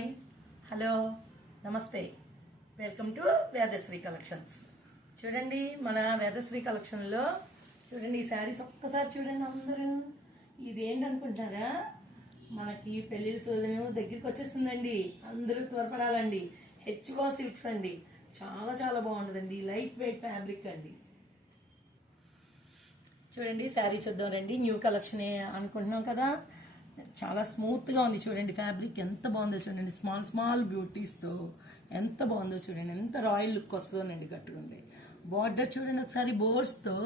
Hi, hello, నమస్తే. Welcome to Vedasri collections. చూడండి, మన వేదశ్రీ కలెక్షన్లో చూడండి ఈ శారీస్ ఒక్కసారి చూడండి అందరూ. ఇది ఏంటనుకుంటున్నారా? మనకి పెళ్లిళ్ళ సోదను దగ్గరికి వచ్చేస్తుందండి. అందరూ త్వరపడాలండి. హెచ్ఓ సిల్క్స్ అండి. చాలా చాలా బాగుంటుందండి. లైట్ వెయిట్ ఫ్యాబ్రిక్ అండి. చూడండి శారీ చూద్దాం రండి. న్యూ కలెక్షన్ అనుకుంటున్నాం కదా, చాలా స్మూత్గా ఉంది. చూడండి ఫ్యాబ్రిక్ ఎంత బాగుందో చూడండి. స్మాల్ స్మాల్ బ్యూటీస్తో ఎంత బాగుందో చూడండి. ఎంత రాయల్ లుక్ వస్తుందోనండి కట్టుకుంది. బార్డర్ చూడండి ఒకసారి, బోర్డ్స్తో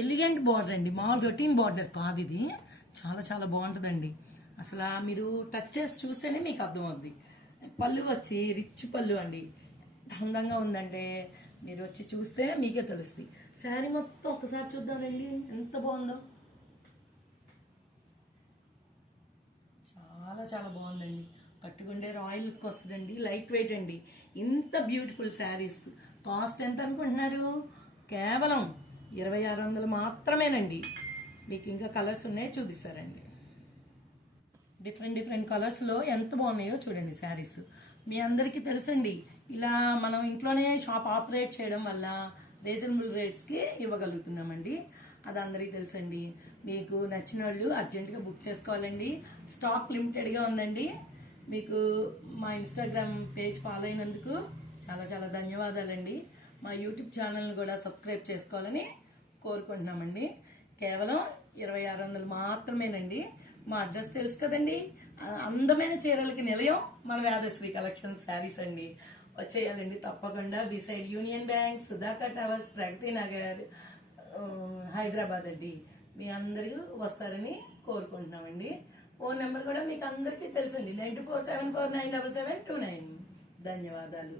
ఎలిగెంట్ బార్డర్ అండి. మామూలు రొటీన్ బార్డర్ కాదు ఇది. చాలా చాలా బాగుంటుందండి. అసలు మీరు టచ్ చేసి చూస్తేనే మీకు అర్థమవుద్ది. పళ్ళు వచ్చి రిచ్ పళ్ళు అండి. అందంగా ఉందంటే మీరు వచ్చి చూస్తే మీకే తెలుస్తుంది. శారీ మొత్తం ఒకసారి చూద్దాం రండి, ఎంత బాగుందో. చాలా చాలా బాగుందండి. కట్టుకుంటే రాయల్ లుక్ వస్తుందండి. లైట్ వెయిట్ అండి. ఇంత బ్యూటిఫుల్ శారీస్ కాస్ట్ ఎంత అనుకుంటున్నారు? కేవలం 2600 మాత్రమేనండి. మీకు ఇంకా కలర్స్ ఉన్నాయి, చూపిస్తారండి. డిఫరెంట్ డిఫరెంట్ కలర్స్లో ఎంత బాగున్నాయో చూడండి శారీస్. మీ అందరికీ తెలుసండి, ఇలా మనం ఇంట్లోనే షాప్ ఆపరేట్ చేయడం వల్ల రీజనబుల్ రేట్స్కి ఇవ్వగలుగుతున్నామండి. అది అందరికీ తెలుసండి. మీకు నచ్చిన వాళ్ళు అర్జెంటుగా బుక్ చేసుకోవాలండి. స్టాక్ లిమిటెడ్గా ఉందండి. మీకు మా ఇన్స్టాగ్రామ్ పేజ్ ఫాలో అయినందుకు చాలా చాలా ధన్యవాదాలండి. మా యూట్యూబ్ ఛానల్ని కూడా సబ్స్క్రైబ్ చేసుకోవాలని కోరుకుంటున్నామండి. కేవలం 2600 మాత్రమేనండి. మా అడ్రస్ తెలుసు కదండి. అందమైన చీరలకి నిలయం మన వేదశ్రీ కలెక్షన్ శారీస్ అండి. వచ్చేయాలండి తప్పకుండా. Beside union bank, Sudhakar towers, Pragathi Nagar, Hyderabad అండి. మీ అందరూ వస్తారని కోరుకుంటున్నామండి. ఫోన్ నెంబర్ కూడా మీకు అందరికీ తెలుసండి, 9247497729. ధన్యవాదాలు.